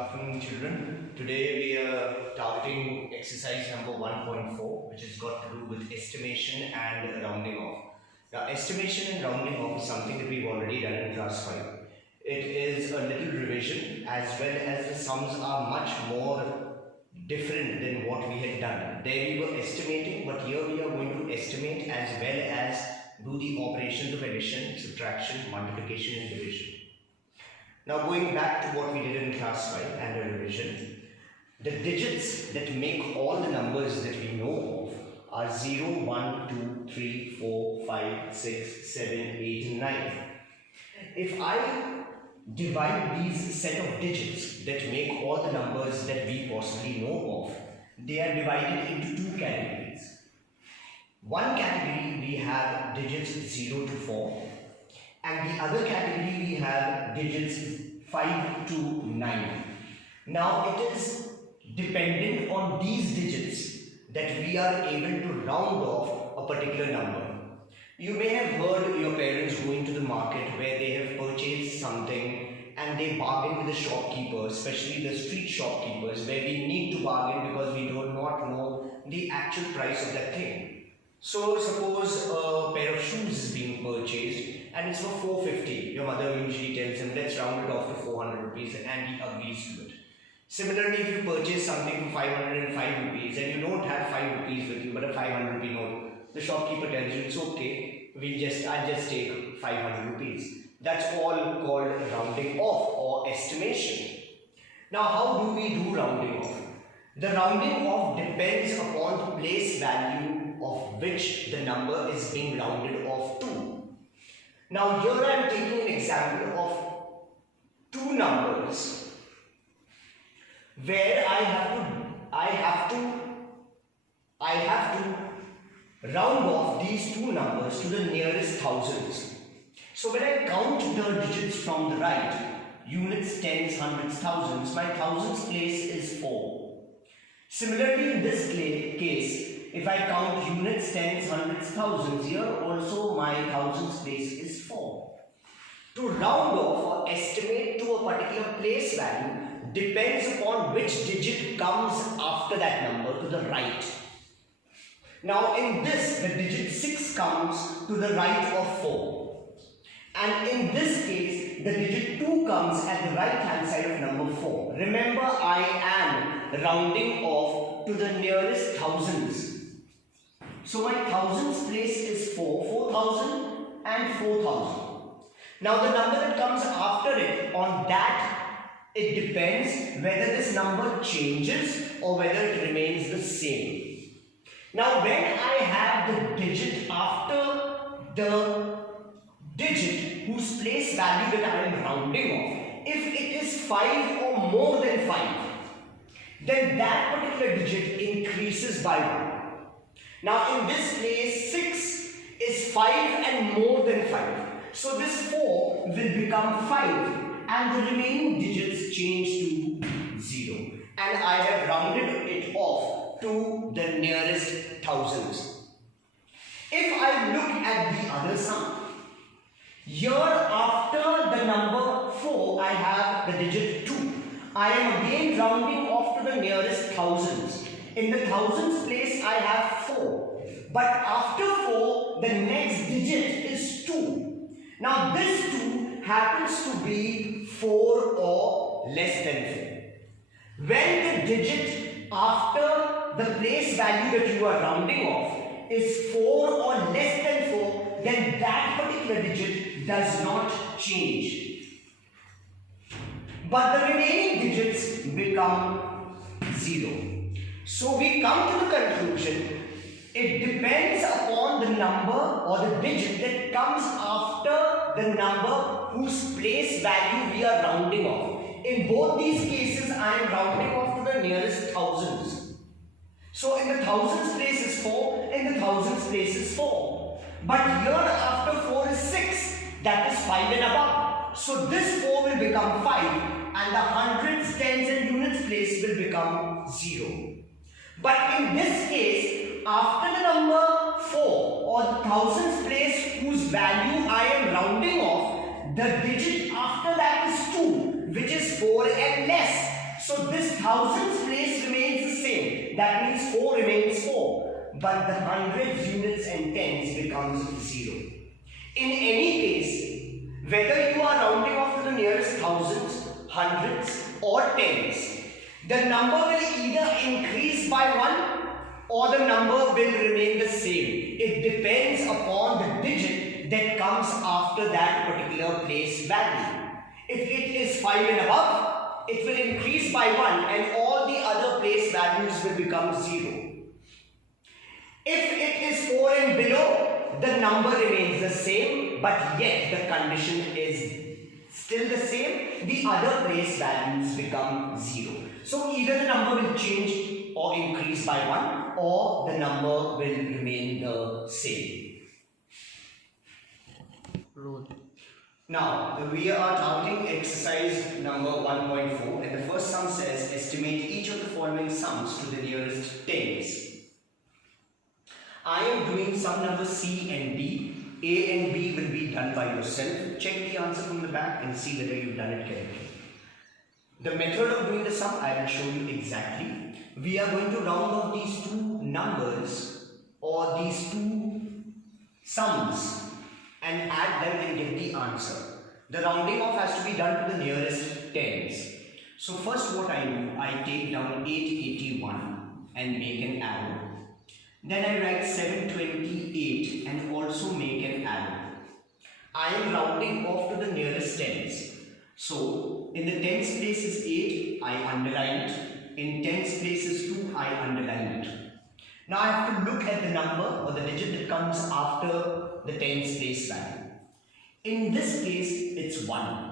Afternoon, children. Today we are targeting exercise number 1.4, which has got to do with estimation and rounding off. Now, estimation and rounding off is something that we've already done in class 5. It is a little revision, as well as the sums are much more different than what we had done. There we were estimating, but here we are going to estimate as well as do the operations of addition, subtraction, multiplication and division. Now going back to what we did in class 5 and a revision, the digits that make all the numbers that we know of are 0, 1, 2, 3, 4, 5, 6, 7, 8 and 9. If I divide these set of digits that make all the numbers that we possibly know of, they are divided into two categories. One category we have digits 0 to 4. And the other category we have digits 5 to 9. Now it is dependent on these digits that we are able to round off a particular number. You may have heard your parents going to the market where they have purchased something and they bargain with the shopkeeper, especially the street shopkeepers, where we need to bargain because we do not know the actual price of that thing. So suppose a pair of shoes is being purchased and it's for 450. Your mother usually tells him, let's round it off to 400 rupees, and he agrees to it. Similarly, if you purchase something for 505 rupees and you don't have 5 rupees with you but a 500 rupee note, the shopkeeper tells you it's okay, I'll just take 500 rupees. That's all called rounding off or estimation. Now how do we do rounding off? The rounding off depends upon the place value of which the number is being rounded off to. Now here I am taking an example of two numbers where I have to round off these two numbers to the nearest thousands. So when I count the digits from the right, units, tens, hundreds, thousands, my thousands place is 4. Similarly, in this case, if I count units, tens, hundreds, thousands, here also my thousands place is 4. To round off or estimate to a particular place value depends upon which digit comes after that number to the right. Now in this, the digit 6 comes to the right of 4. And in this case, the digit 2 comes at the right hand side of number 4. Remember, I am rounding off to the nearest thousands. So my thousands place is 4, 4000 and 4000. Now the number that comes after it, on that it depends whether this number changes or whether it remains the same. Now when I have the digit after the digit whose place value that I am rounding off, if it is 5 or more than 5, then that particular digit increases by 1. Now in this case, 6 is 5 and more than 5. So this 4 will become 5 and the remaining digits change to 0. And I have rounded it off to the nearest thousands. If I look at the other sum, here after the number 4 I have the digit 2. I am again rounding off to the nearest thousands. In the thousands place I have 4. But after 4 the next digit is 2. Now this 2 happens to be 4 or less than 4. When the digit after the place value that you are rounding off is 4 or less than 4, then that particular digit does not change. But the remaining digits become 0. So we come to the conclusion, it depends upon the number or the digit that comes after the number whose place value we are rounding off. In both these cases, I am rounding off to the nearest thousands. So in the thousands place is 4, in the thousands place is 4. But here after 4 is 6, that is 5 and above. So this 4 will become 5 and the hundreds, tens and units place will become 0. But in this case, after the number 4 or the thousands place whose value I am rounding off, the digit after that is 2, which is 4 and less. So this thousands place remains the same. That means 4 remains 4. But the hundreds, units and tens becomes 0. In any case, whether you are rounding off to the nearest thousands, hundreds or tens, the number will either increase by 1 or the number will remain the same. It depends upon the digit that comes after that particular place value. If it is 5 and above, it will increase by 1 and all the other place values will become 0. If it is 4 and below, the number remains the same, but yet the condition is still the same. The other place values become 0. So either the number will change or increase by 1 or the number will remain the same. Now, we are targeting exercise number 1.4 and the first sum says estimate each of the following sums to the nearest tens. I am doing sum number C and D. A and B will be done by yourself. Check the answer from the back and see whether you've done it correctly. The method of doing the sum I will show you exactly. We are going to round off these two numbers or these two sums and add them and get the answer. The rounding off has to be done to the nearest tens. So first what I do, I take down 881 and make an arrow. Then I write 728 and also make an arrow. I am rounding off to the nearest tens. So in the tens place is 8, I underline it. In tens place is 2, I underline it. Now I have to look at the number or the digit that comes after the tens place value. In this case, it's 1.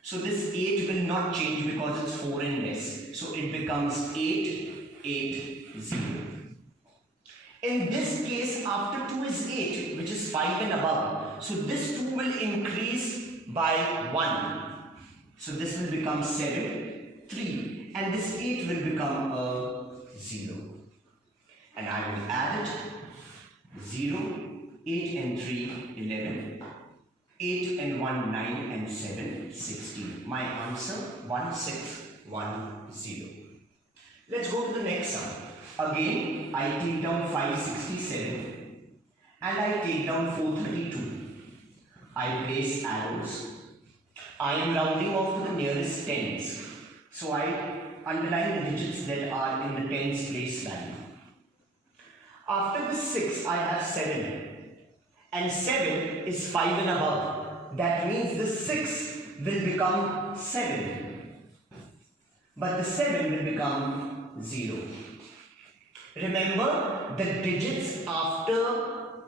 So this 8 will not change because it's 4 and less. So it becomes 8, 8, 0. In this case, after 2 is 8, which is 5 and above. So this 2 will increase by 1. So this will become 7, 3. And this 8 will become a 0. And I will add it. 0, 8 and 3, 11. 8 and 1, 9 and 7, 16. My answer, 1610. Let's go to the next sum. Again, I take down 567 and I take down 432. I place arrows. I am rounding off to the nearest tens. So I underline the digits that are in the tens place value. After the 6, I have 7. And 7 is 5 and above. That means the 6 will become 7. But the 7 will become 0. Remember, the digits after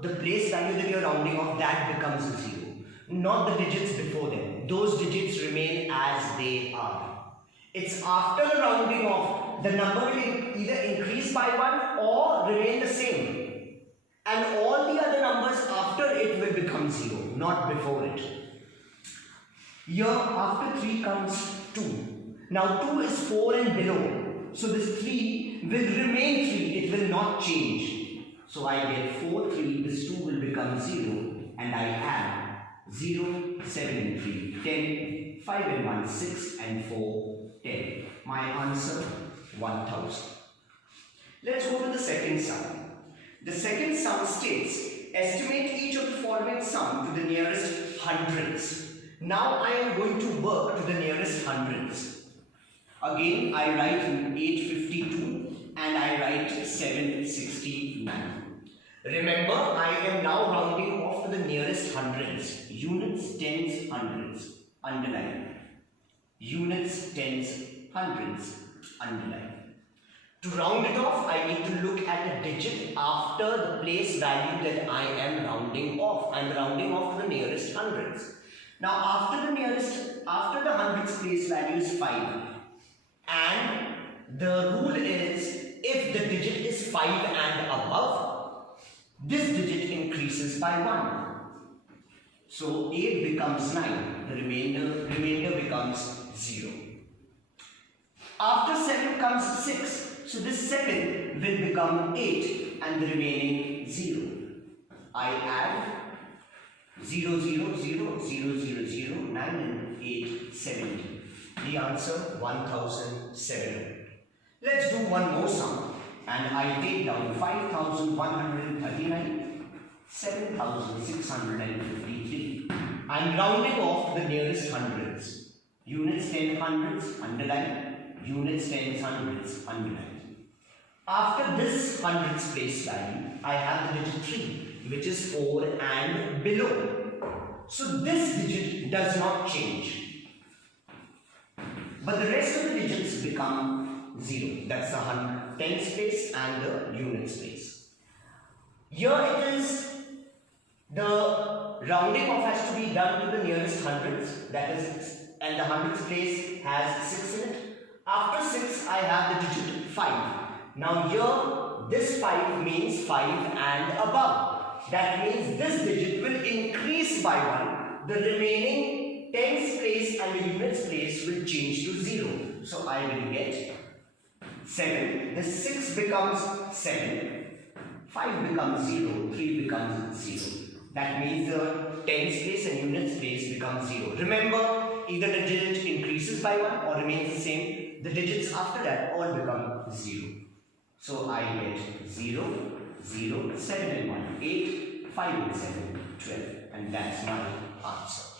the place value that you are rounding off, that becomes a 0. Not the digits before them. Those digits remain as they are. It's after the rounding off, the number will either increase by 1 or remain the same. And all the other numbers after it will become 0, not before it. Here, after 3 comes 2. Now 2 is 4 and below. So this 3 will remain 3, it will not change. So I get 4, 3, this 2 will become 0 and I add 0, 7 and 3, 10, 5 and 1, 6 and 4, 10. My answer, 1000. Let's go to the second sum. The second sum states, estimate each of the following sum to the nearest hundreds. Now I am going to work to the nearest hundreds. Again, I write 852 and I write 769. Remember, I am now rounding off to the nearest hundreds. Units, tens, hundreds. Underline. Units, tens, hundreds. Underline. To round it off, I need to look at the digit after the place value that I am rounding off. I am rounding off to the nearest hundreds. Now, after the hundreds place value is 5. And the rule is, if the digit is 5 and above, this digit increases by 1. So 8 becomes 9. The remainder becomes 0. After 7 comes 6. So this 7 will become 8 and the remaining 0. I add 0, 0, 0, 0, 0, 0, 9 and 8, 17. The answer 1700. Let's do one more sum. And I take down 5139, 7653. I'm rounding off to the nearest hundreds. Units, tens, hundreds, underline. Units, tens, hundreds, underline. After this hundreds place value, I have the digit 3, which is 4 and below. So this digit does not change. But the rest of the digits become 0. That's the tens place and the units place. Here it is, the rounding off has to be done to the nearest hundreds, that is, and the hundreds place has 6 in it. After 6, I have the digit 5. Now here, this 5 means 5 and above. That means this digit will increase by 1. The remaining tens place and the units place will change to 0. So I will get 7. This 6 becomes 7. 5 becomes 0. 3 becomes 0. That means the tens place and units place becomes 0. Remember, either the digit increases by 1 or remains the same. The digits after that all become 0. So I get 0, 0, 7 and 1, 8, 5 and 7, 12. And that's my answer.